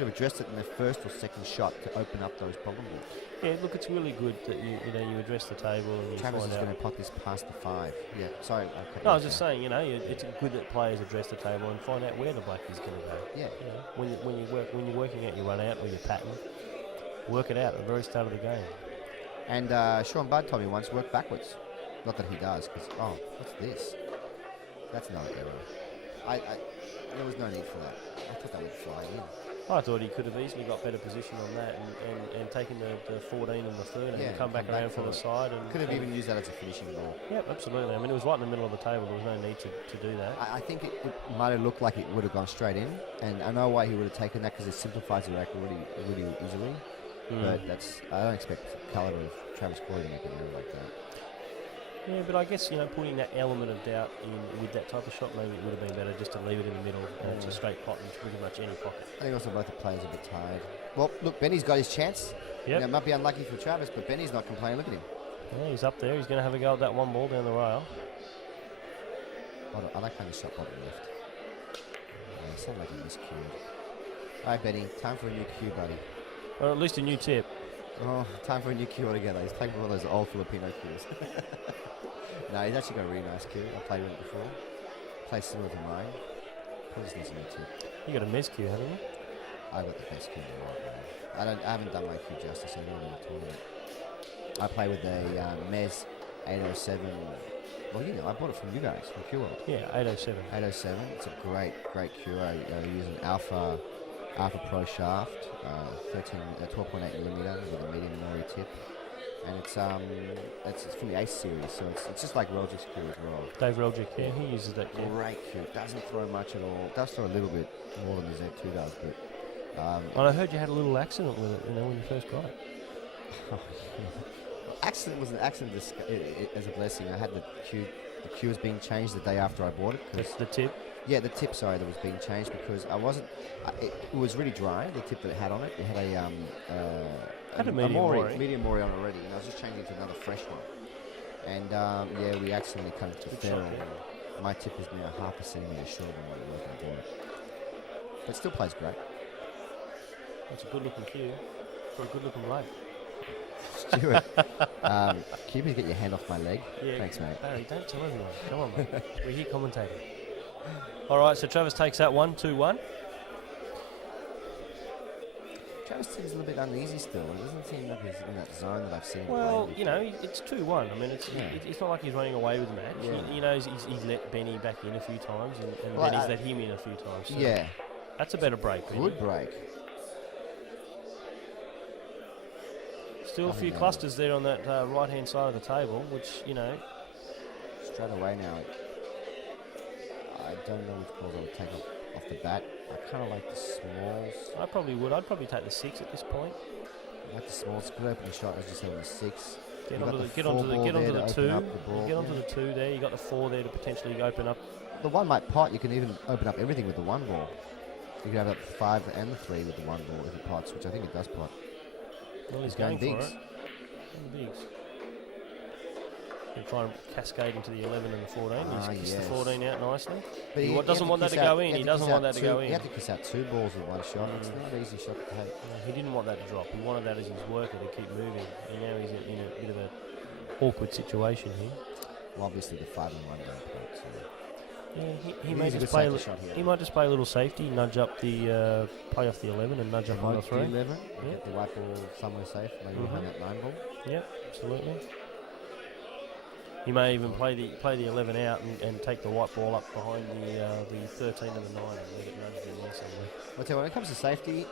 have addressed it in their first or second shot to open up those problem balls. Yeah, look, it's really good that you address the table and you Travis find is out. going to pot this past the 5. Yeah, sorry. No, I was just saying, it's good that players address the table and find out where the black is going to go. Yeah. When you're working out your run out or your pattern, work it out at the very start of the game. And Sean Budd told me once, work backwards. Not that he does, because, what's this? That's another error. There was no need for that. I thought that would fly in. I thought he could have easily got better position on that and taken the 14 and the 13 and come back around from the side. And could have even used that as a finishing ball. Yeah, absolutely. I mean, it was right in the middle of the table. There was no need to do that. I think it might have looked like it would have gone straight in, and I know why he would have taken that, because it simplifies the rack really easily. But I don't expect the caliber of Travis Crawley to make an error like that. Yeah, but I guess, putting that element of doubt in with that type of shot, maybe it would have been better just to leave it in the middle and it's a straight pot in pretty much any pocket. I think also both the players are a bit tired. Well, look, Benny's got his chance. Yep. It might be unlucky for Travis, but Benny's not complaining. Look at him. Yeah, he's up there. He's going to have a go at that one ball down the rail. I like kind of shot bottom left. Yeah, it sounded like he miscued. All right, Benny, time for a new cue, buddy. Or at least a new tip. Oh, time for a new cue altogether. He's playing with one of those old Filipino cues. No, he's actually got a really nice cue. I played with it before. Plays similar to mine. Probably just needs a new tip. You got a Mez cue, haven't you? I've got the best cue in the world, man. I haven't done my cue justice. I don't know the tournament. I play with a Mez 807. Well, I bought it from you guys, from CueWorld. Yeah, 807. 807. It's a great cue. I use an Alpha Pro shaft, 12.8 millimeter with a medium Nori tip. And it's from the Ace series, so it's just like Roljic's cue as well. Dave Roljic, yeah, he uses that cue. Great cue. Doesn't throw much at all. Does throw a little bit more than the Z2 does, but... and I heard you had a little accident with it, when you first got it. Accident was an accident as a blessing. I had the cue was being changed the day after I bought it. That's the tip? Yeah, the tip, sorry, that was being changed because I wasn't... it was really dry, the tip that it had on it. It had a medium Mori. Medium Mori on already, and I was just changing it to another fresh one. And we accidentally cut it to feral. My tip is now half a centimetre shorter than what it was when I bought it. But still plays great. It's a good looking cue for a good looking blade. Stuart, can you please get your hand off my leg? Yeah, thanks, mate. Barry, don't tell everyone. Come on, mate. We're here commentating. All right, so Travis takes that one, 2-1. Travis seems a little bit uneasy still. It doesn't seem like he's in that zone that I've seen him Well, play. it's 2-1. I mean, it's not like he's running away with the match. Yeah. He knows he's let Benny back in a few times, and Benny's let him in a few times. So yeah. That's a better break. Good break. Still a few clusters there on that right-hand side of the table, which, Straight away now. I don't know which balls I would take off the bat. I kind of like the smalls. I probably would. I'd probably take the 6 at this point. I like the smalls. Good opening shot, as you said, on the 6. Get onto the 2. You get onto the 2 there. You got the 4 there to potentially open up. The 1 might pot. You can even open up everything with the 1 ball. You can have up 5 and the 3 with the 1 ball if it pots, which I think it does pot. Well, he's going bigs. for it. Bigs. He'll try and cascade into the 11 and the 14. He's kissed the 14 out nicely. But he doesn't want that to go in. He doesn't want that to go in. You have to kiss out 2 balls with 1 shot. It's not an easy shot to take. He didn't want that to drop. He wanted that as his worker to keep moving. And now he's in a bit of an awkward situation here. Well, obviously the 5 and 1 don't pot. So. Yeah, he might just play. He might just play a little safety, nudge up the play off the 11 and nudge up on the 3. 11. Get the white ball somewhere safe. Maybe behind that 9 ball. Yeah, absolutely. He may even play the 11 out and take the white ball up behind the 13 and the 9 and let it nudge in there somewhere. I'll tell you, when it comes to safety,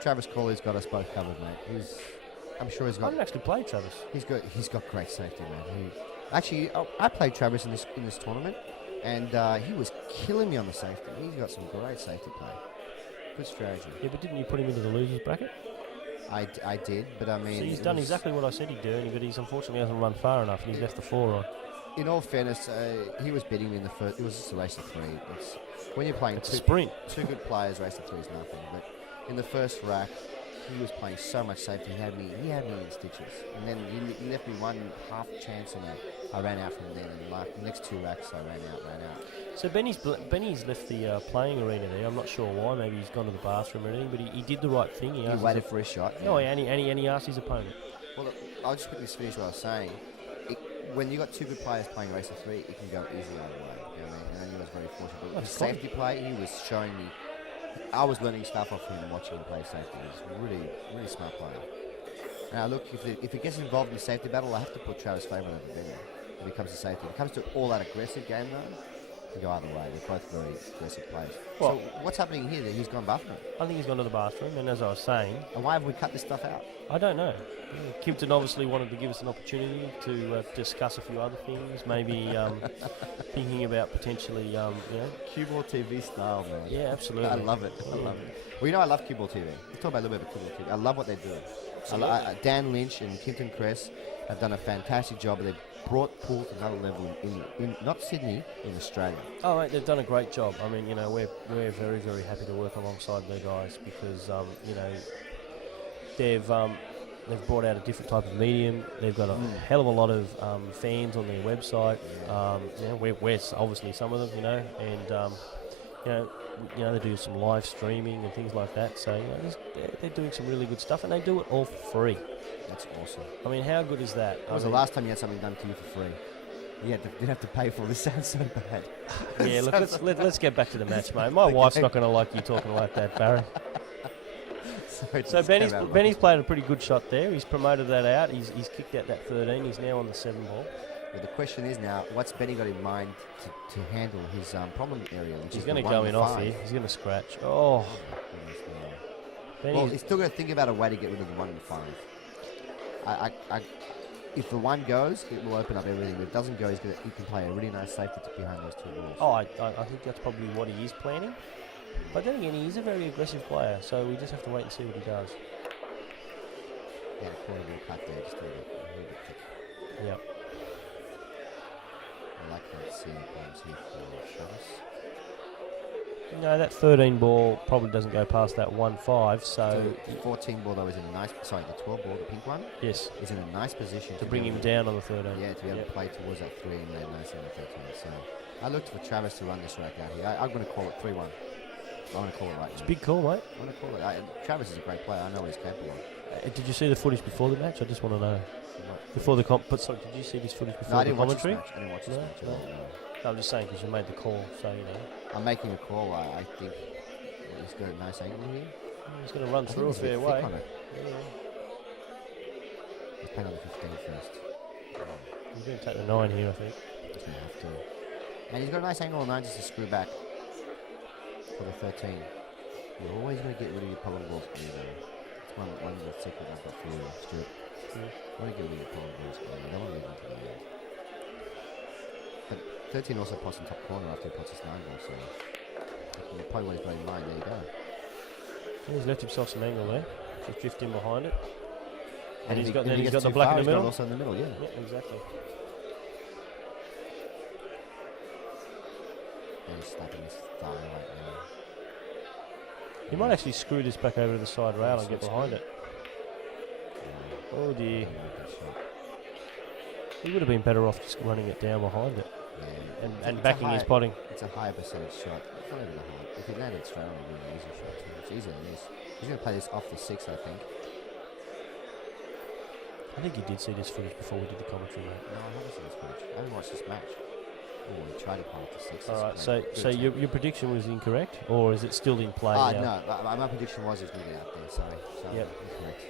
Travis Crawley's got us both covered, mate. I'm sure he's got. I haven't actually played Travis. He's got great safety, man. I played Travis in this tournament, and he was killing me on the safety. He's got some great safety play. Good strategy. Yeah, but didn't you put him into the losers bracket? I did, but I mean... See, he's done exactly what I said he'd do, but he's unfortunately hasn't run far enough, and he's left the 4 on. In all fairness, he was beating me in the first... It was just a race of 3. When you're playing sprint. 2 good players, race of 3 is nothing. But in the first rack, he was playing so much safety. He had me in stitches. And then he left me one half chance I ran out from then, and like the next 2 racks I ran out. So Benny's left the playing arena there. I'm not sure why. Maybe he's gone to the bathroom or anything, but he did the right thing. He waited for his shot. No, and he asked his opponent. Well, look, I'll just quickly finish what I was saying. When you got 2 good players playing race of 3, it can go easily either way. You know what I mean? And then he was very fortunate. But his safety play, he was showing me. I was learning stuff off him and watching him play safety. He was a really, really smart player. Now, look, if it gets involved in the safety battle, I have to put Travis Faber over Benjie. When it comes to safety, when it comes to all that aggressive game, though, it can go either way. They're both very aggressive players. Well, so what's happening here? That he's gone bathroom. I think he's gone to the bathroom, and as I was saying, and why have we cut this stuff out? I don't know. Kimpton obviously wanted to give us an opportunity to discuss a few other things, maybe thinking about potentially, CueWorld TV style, man. Yeah, absolutely. I love it. I love it. Well, you know, I love CueWorld TV. Let's talk about a little bit about CueWorld TV. I love what they do. Dan Lynch and Kimpton Cress have done a fantastic job. They've brought pool to another level in not Sydney, in Australia. Oh, mate, they've done a great job. I mean, we're very, very happy to work alongside their guys because, they've brought out a different type of medium. They've got a hell of a lot of fans on their website. We're obviously some of them, and they do some live streaming and things like that. So they're doing some really good stuff, and they do it all for free. That's awesome. I mean, how good is that? When was the last time you had something done to you for free? You'd have to pay for it. This sounds so bad. Yeah, look, let's get back to the match, mate. My wife's not going to like you talking like that, Barry. So Benny's played a pretty good shot there. He's promoted that out. He's kicked out that 13. He's now on the 7 ball. Well, the question is now, what's Benny got in mind to handle his problem area? Which he's is going to go in off here. He's going to scratch. Oh. Well, he's still going to think about a way to get rid of the 1 and 5. If the 1 goes, it will open up everything. If it doesn't go, he can play a really nice safety behind those 2 balls. Oh, I think that's probably what he is planning. But then again, he's a very aggressive player, so we just have to wait and see what he does. Yeah, a quarter ball cut there, just a little bit thick. Yep. I like that seeing points here for Travis. No, that 13 ball probably doesn't go past that 1-5, so... The 14 ball, though, is in a nice... Sorry, the 12 ball, the pink one? Yes. Is in a nice position to bring him down on the 13. Yeah, to be able to play towards that 3 and land nice on the 13. So I looked for Travis to run this rack out here. I'm going to call it 3-1. I want to call it right now. It's a big call, mate. I want to call it. Travis is a great player. I know what he's capable of. Did you see the footage before the match? I just want to know. Before the but sorry, did you see this footage before the commentary? I didn't watch this match at all. No, I'm just saying because you made the call, so I'm making a call. I think he's got a nice angle here. He's going to run through a fair way. He's playing on the 15 first. He's going to take the 9 here, I think. He's going to have to. And he's got a nice angle on 9 just to screw back for the 13. You're always going to get rid of your problem balls. It's one of the secret I've got for you, Stuart. I want to get rid of your problem balls. I don't want to leave them to the end. But 13 also pots in top corner after he pots his 9 ball, so you probably what he's got in mind. There you go. Yeah, he's left himself some angle there. Just drift in behind it. And he's got the black in the middle. Also in the middle, yeah. Yeah, exactly. And he's slapping his thigh right now. He might actually screw this back over to the side rail and get behind it. Yeah. Oh dear. He would have been better off just running it down behind it. Yeah. And backing his potting. It's a higher percentage shot. It's not even a high. If he landed straight on, it would be an easy shot too. It's easier than this. He's going to play this off the 6, I think. I think you did see this footage before we did the commentary, mate. No, I haven't seen this footage. I haven't watched this match. Oh, he tried to play off the 6. Alright, so your prediction was incorrect, or is it still in play now? No, my prediction was he's going to get out there, sorry. So yep. Incorrect.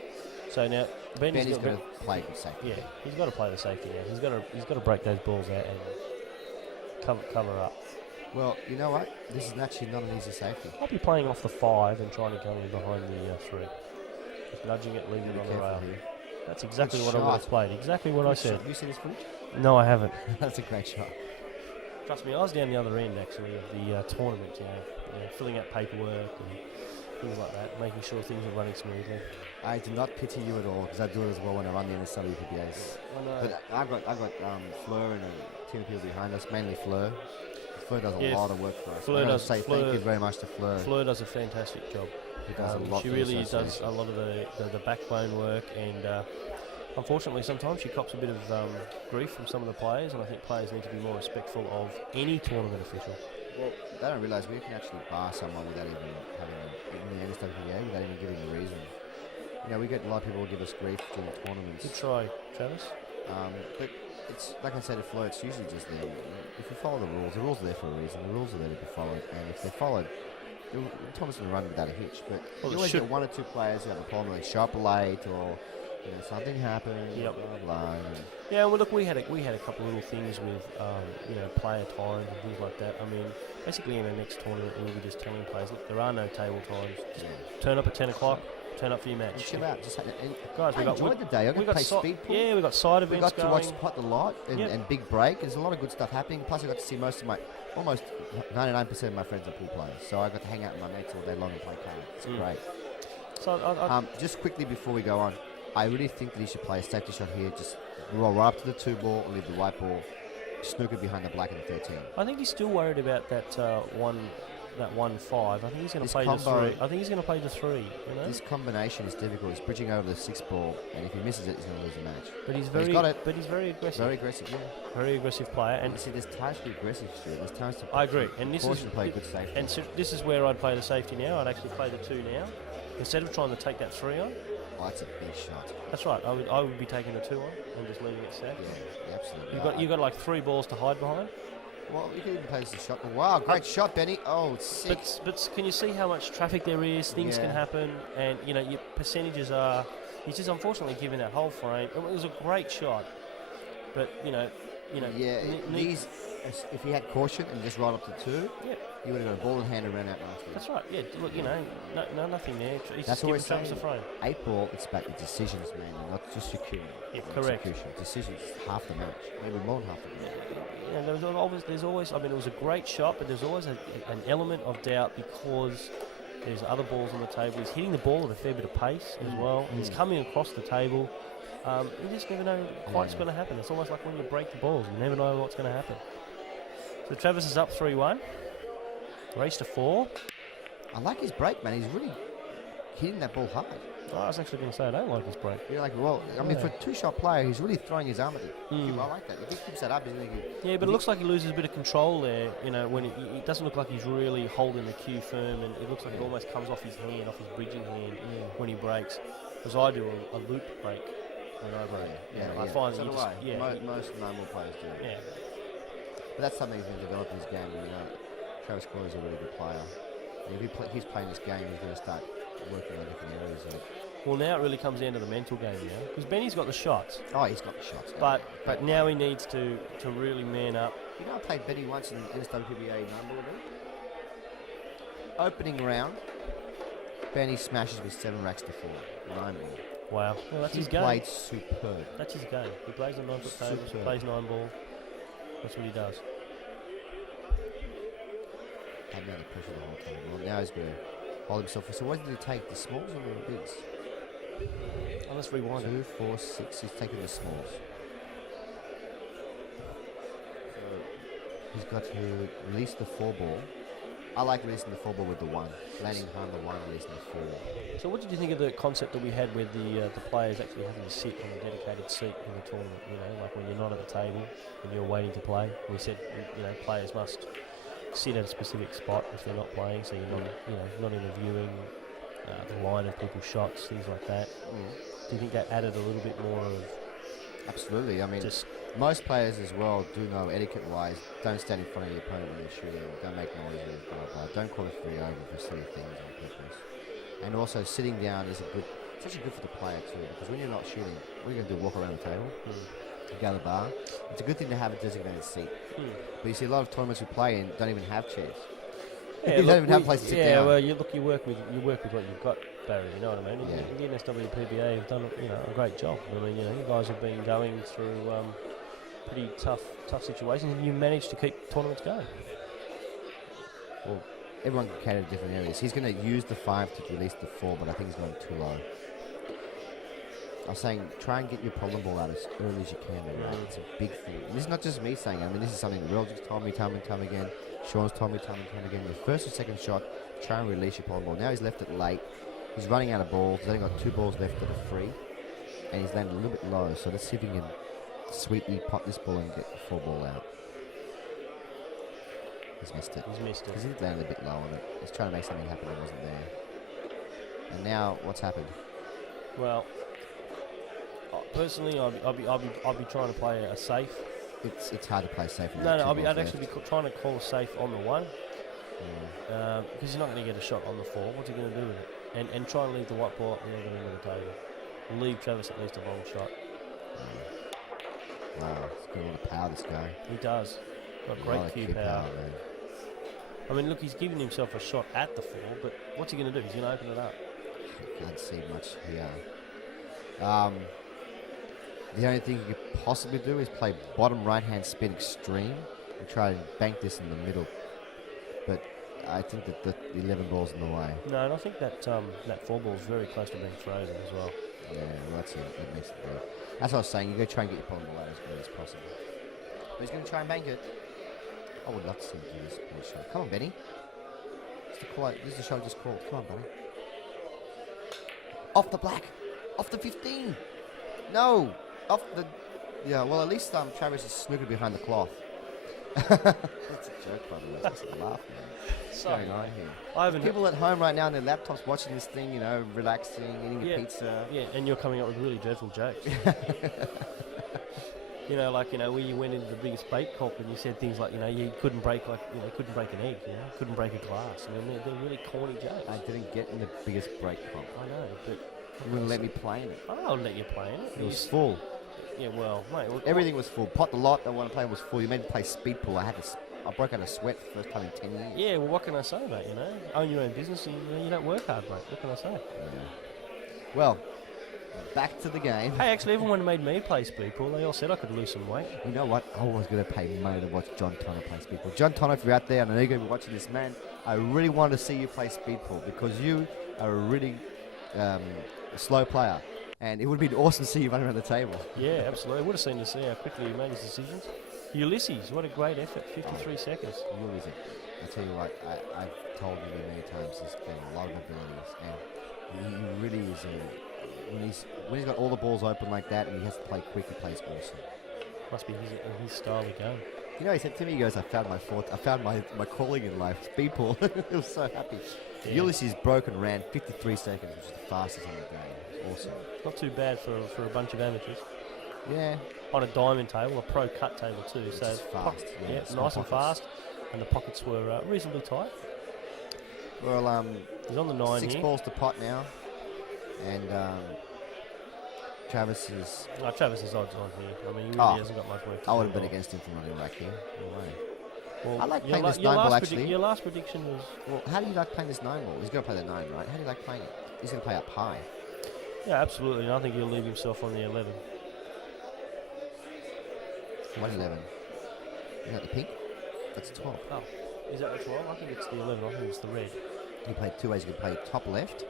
So now Benny's got to play good safety. Yeah, he's got to play the safety now. He's got to break those balls out and cover up. Well, you know what? This is actually not an easy safety. I'll be playing off the 5 and trying to go in behind the 3. Just nudging it, leaving it on the rail. Here. That's exactly what I would have played. Exactly what I said. Have you seen this footage? No, I haven't. That's a great shot. Trust me, I was down the other end actually of the tournament, filling out paperwork and things like that, making sure things are running smoothly. I do not pity you at all because I do it as well when I run the NSWPBAs. But I've got Fleur and a team of people behind us, mainly Fleur. Fleur does a lot of work for us. Fleur does. Thank you very much to Fleur. Fleur does a fantastic job. He does a lot. She really does a lot of the backbone work, and unfortunately, sometimes she cops a bit of grief from some of the players, and I think players need to be more respectful of any tournament official. Well, they don't realise we can actually bar someone without even having in the NSWPA, without even giving a reason. You know, we get a lot of people who give us grief during tournaments. Good try, Travis. But it's like I said, a flow. It's usually just there. If you follow the rules are there for a reason. The rules are there to be followed, and if they're followed, Thomas will run without a hitch. But you always get one or two players who have a problem, like shop late or something happened. Yep. Blah, blah, yeah. Well, look, we had a couple of little things with player times and things like that. I mean, basically in the next tournament, we'll be just telling players, look, there are no table times. Just turn up at 10 o'clock. Turn up for your match. And chill out. Just guys, I enjoyed the day. I got to play speed pool. Yeah, we got side events going. We got to watch Pot the Lot and Big Break. There's a lot of good stuff happening. Plus, I got to see almost 99% of my friends are pool players. So I got to hang out with my mates all day long and play cards. It's great. So just quickly before we go on, I really think that he should play a safety shot here. Just roll right up to the 2 ball and leave the white ball snooker behind the black and the 13. I think he's still worried about that 1-5. I think he's going to play the 3. I think he's going to play the 3. You know? This combination is difficult. He's bridging over the 6 ball, and if he misses it, he's going to lose the match. But he's very aggressive. Very aggressive, yeah. Very aggressive player. And see, there's times to be aggressive, Stuart. There's times to. I agree. And this is play good safety. And so this is where I'd play the safety now. I'd actually play the 2 now instead of trying to take that 3 on. Oh, that's a big shot. That's right. I would be taking the 2 on and just leaving it set. Yeah, absolutely. You've got like 3 balls to hide behind. Well, you can even play this shot. Wow, great shot, Benny. Oh, sick. But can you see how much traffic there is? Things can happen, and your percentages are. He's just unfortunately given that whole frame. It was a great shot, but Yeah, if he had caution and just right up to 2, he would have got a ball in hand and ran out nicely. That's right. Yeah, look, nothing there. He's That's just giving Travis the frame. 8 ball, it's about your decisions mainly, not just your cueing. Yeah, correct. Execution. Decisions, half the match, maybe more than half the match. Yeah, there's always. I mean, it was a great shot, but there's always an element of doubt because there's other balls on the table. He's hitting the ball at a fair bit of pace as well, and he's coming across the table. You just never know quite what's going to happen. It's almost like when you break the balls, you never know what's going to happen. So Travis is up 3-1. Race to 4. I like his break, man. He's really hitting that ball hard. I was actually going to say I don't like his break. You're like, well, I mean, for a 2-shot player, he's really throwing his arm at it. I like that. If he keeps that up, isn't he? Yeah, but it looks like he loses a bit of control there. When it doesn't look like he's really holding the cue firm, and it looks like it almost comes off his hand, off his bridging hand when he breaks. Because I do a loop break when I break. I find so that most normal players do. Yeah. But that's something he's going to develop in his game. Travis Crawley is a really good player. And if he's playing this game, he's going to start working on different areas. Well, now it really comes down to the mental game now. Because Benny's got the shots. Oh, he's got the shots. But now he needs to really man up. I played Benny once in NSWPA number event. Opening round, Benny smashes with 7 racks to 4. 9 ball. Wow. Well, that's his game. He played superb. That's his game. He plays on 9-foot tables, he plays 9 ball. That's what he does. Had me under pressure the whole time. Well, now he's going to hold himself. So what did he take? The smalls or the bigs? Let's rewind 2, 4, 6. He's taking the smalls. So he's got to release the 4 ball. I like releasing the 4 ball with the 1. Landing behind the 1, releasing the 4. So what did you think of the concept that we had with the players actually having to sit on a dedicated seat in the tournament? Like when you're not at the table and you're waiting to play. We said, players must sit at a specific spot if they're not playing, so you're not interviewing the line of people's shots, things like that. Do you think that added a little bit more of? Absolutely. I mean, most players as well do know etiquette-wise. Don't stand in front of your opponent when you're shooting. Don't make noises. Blah blah. Don't call a 3 over for silly things on purpose. And also, sitting down is it's actually good for the player too, because when you're not shooting, what are you going to do? Walk around the table? Go to the bar? It's a good thing to have a designated seat. But you see a lot of tournaments we play in don't even have chairs. Yeah, you don't even have a place to sit down. Yeah, well, you work with what you've got, Barry. You know what I mean? Yeah. The NSWPBA have done a great job. I mean, you guys have been going through pretty tough situations, and you managed to keep tournaments going. Well, everyone can cater to different areas. He's going to use the 5 to release the 4, but I think he's going too low. I was saying, try and get your problem ball out as early as you can, right? It's a big thing. And this is not just me saying it. I mean, this is something the Rel's told me time and time again. Sean's told me time and time again. Your first or second shot, try and release your problem ball. Now he's left it late. He's running out of balls. He's only got 2 balls left that are free. and he's landed a little bit low. So let's see if he can sweetly pot this ball and get the 4 ball out. He's missed it. He's missed it. Because he landed a bit low on it. He's trying to make something happen that wasn't there. And now, what's happened? Well, personally, I'll be trying to play a safe. It's hard to play safe. I'd actually be trying to call a safe on the 1. Because he's not going to get a shot on the 4. What's he going to do with it? And try and leave the white ball up the other end of the table. Leave Travis at least a long shot. Wow, he's got a lot of power, this guy. He does. Got great cue power. Man. I mean, look, he's giving himself a shot at the 4, but what's he going to do? He's going to open it up. I can't see much here. The only thing you could possibly do is play bottom right-hand spin extreme and try and bank this in the middle. But I think that the 11 ball's in the way. No, and I think that 4 ball is very close to being frozen as well. Yeah, well, that's it. That makes it good. That's what I was saying. You've got to try and get your ball in the way as good as possible. But he's going to try and bank it. I would love to see him do this shot. Come on, Benny. This is the shot I just called. Come on, buddy. Off the black. Off the 15. No. Off the... Yeah, well, at least Travis is snookered behind the cloth. That's a joke, by the way. That's a laugh, man. What's going on here? People at home right now on their laptops watching this thing, relaxing, eating a pizza. Yeah, and you're coming up with really dreadful jokes. When you went into the biggest bait comp and you said things like, you couldn't break an egg, couldn't break a glass. They're really corny jokes. I didn't get in the biggest break comp. I know, but you wouldn't let me play in it. I'll let you play in it. It was full. Yeah, well, mate. Everything was full. Pot the lot I want to play was full. You made me play speed pool. I broke out a sweat for the first time in 10 years. Yeah, well, what can I say, mate? Own your own business and you don't work hard, mate. What can I say? Yeah. Well, back to the game. Hey, actually, everyone made me play speed pool. They all said I could lose some weight. You know what? I was going to pay money to watch John Tonner play speed pool. John Tonner, if you're out there, and I know you're going to be watching this, man, I really want to see you play speed pool because you are a really slow player. And it would be awesome to see you running around the table. Yeah, absolutely. I would have seen to see how quickly he made his decisions. Ulysses, what a great effort. 53 seconds. Ulysses. I tell you what, I've told you many times he's got a lot of abilities. And he really is when he's got all the balls open like that and he has to play quick, he plays awesome. Must be his style of game. He said to me, he goes, I found my calling in life, speed pool. He was so happy. Yeah. Ulysses broke and ran 53 seconds, which is the fastest on the day. Awesome. Not too bad for a bunch of amateurs. Yeah. On a diamond table, a pro cut table too. Which so is fast. Nice and fast. And the pockets were reasonably tight. Well, he's on the 9 6 here. balls to pot now. And Travis is... Travis is odds on here. He really hasn't got much work to do. I would have been against him from running back here. No way. Well, I like playing this 9 ball, actually. Your last prediction was... Well, how do you like playing this 9 ball? He's going to play the 9, right? How do you like playing it? He's going to play up high. Yeah, absolutely. And I think he'll leave himself on the 11. What 11? Is that the pink? That's 12. Oh, is that the 12? I think it's the 11. I think it's the red. You can play 2 ways. You can play top left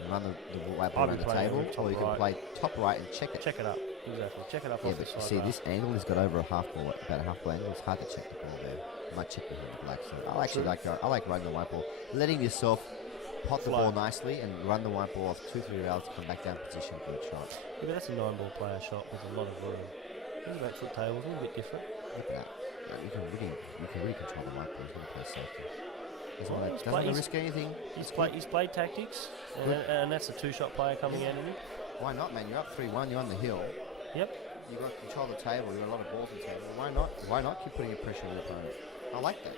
and run the white ball around the table, or you can play top right and check it. Check it up. Exactly. Check it up off the side. See, this angle has got over about a half ball angle. It's hard to check the ball there. You might check behind the black. So I actually like running the white ball, letting yourself pot the ball nicely and run the white ball off 2-3 rounds to come back down position for a shot. Yeah, but that's a 9 ball player shot with a lot of room. Think about foot tables, a little bit different. Look at that. You can really control the white ball. He's going to play safety. Doesn't want to risk anything. He's played tactics, and that's a 2-shot player coming out of him. Why not, man? You're up 3-1. You're on the hill. Yep. You've got control of the table. You've got a lot of balls on the table. Why not keep putting your pressure on your opponent? I like that.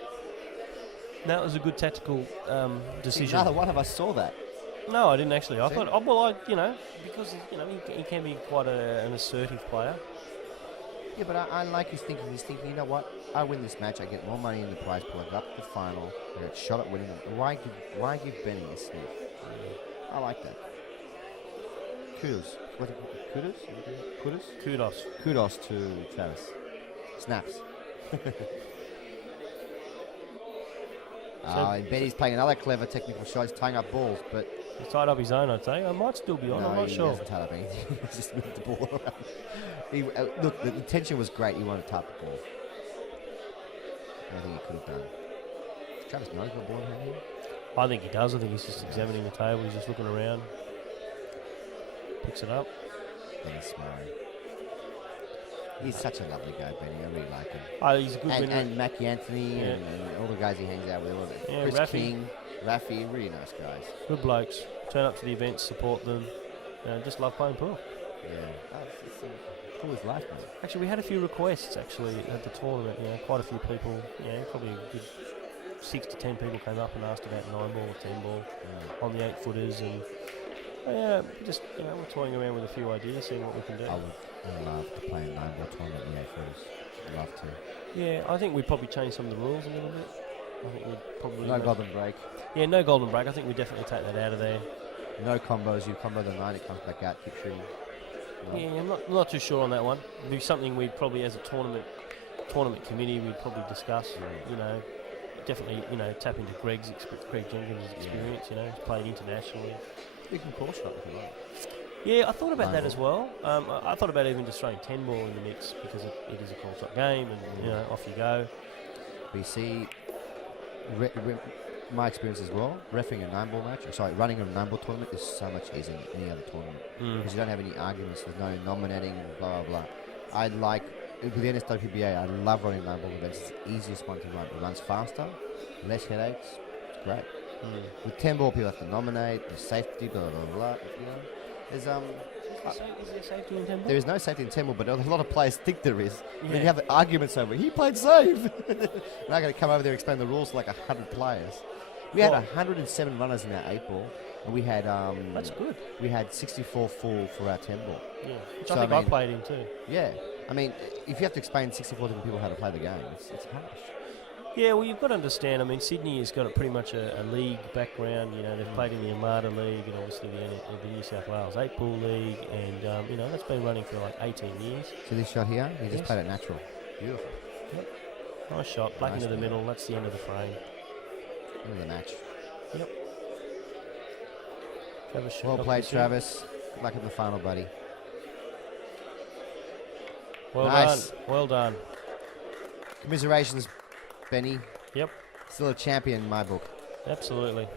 That was a good tactical decision. Neither one of us saw that. No, I didn't actually. I thought, because he can be quite an assertive player. Yeah, but I like his thinking. He's thinking, you know what? I win this match. I get more money in the prize pool. I go up to the final. I get a shot at winning it. Why give Benny a sniff? I like that. Kudos. What do you call it? Kudos? Kudos to Travis. Snaps. Benny's playing another clever technical shot. He's tying up balls, but... He's tied up his own, I'd say. I might still be on. I'm not sure. He hasn't tied up anything. He's just moved the ball around. Look, the intention was great. He wanted to tap the ball. I think he could have done. Travis knows what ball in hand here? I think he does. I think he's just examining the table. He's just looking around. Picks it up. Benny Smurray. He's such a lovely guy, Benny. I really like him. Oh, he's a good winner. And Mackie Anthony and all the guys he hangs out with. All the, Chris Raffy. King, Raffy, really nice guys. Good blokes. Turn up to the events, support them. Just love playing pool. Yeah. It's cool as life, man. Actually, we had a few requests actually at the tournament. Quite a few people. Probably a good 6 to 10 people came up and asked about 9-ball or 10-ball on the 8-footers, and we're toying around with a few ideas, seeing what we can do. I would love to play a 9-ball tournament in the 8-footers. I'd love to. Yeah, I think we'd probably change some of the rules a little bit. I think we'd probably no golden break. Yeah, no golden break. I think we definitely take that out of there. No combos. You combo the 9, it comes back out. Keep shooting. No. Yeah, I'm not too sure on that one. It'd be something we'd probably, as a tournament committee, we'd probably discuss. Yeah. Definitely, tap into Greg Jenkins' experience. He's played internationally. You can call shot if you like. Yeah, I thought about that as well. I thought about even just throwing 10-ball in the mix because it is a call shot game, and off you go. We see my experience as well. Reffing a 9-ball match, running a 9-ball tournament is so much easier than any other tournament because you don't have any arguments. There's no nominating and blah blah blah. With the NSWPBA, I love running 9-ball events. It's the easiest one to run. It runs faster, less headaches. It's great. With 10-ball, people have to nominate. There's safety, blah blah blah. There's Is there safety in 10-ball? There is no safety in 10-ball, but a lot of players think there is. Yeah. Then you have arguments over, he played safe. We're not going to come over there and explain the rules to like 100 players. We had 107 runners in our 8-ball, and we had... That's good. We had 64 full for our 10-ball. Yeah, which I think I played in too. Yeah. I mean, if you have to explain 64 different people how to play the game, it's harsh. Yeah, well, you've got to understand. I mean, Sydney has got pretty much a league background. They've played in the Armada League and obviously the New South Wales 8-ball League, and that's been running for like 18 years. See this shot here? He just played it natural. Beautiful. Yep. Nice shot. Black into the middle. That's the end of the frame. End of the match. Yep. Well played, Travis. Good luck in the final, buddy. Well done. Well done. Commiserations, Benny. Yep. Still a champion in my book. Absolutely.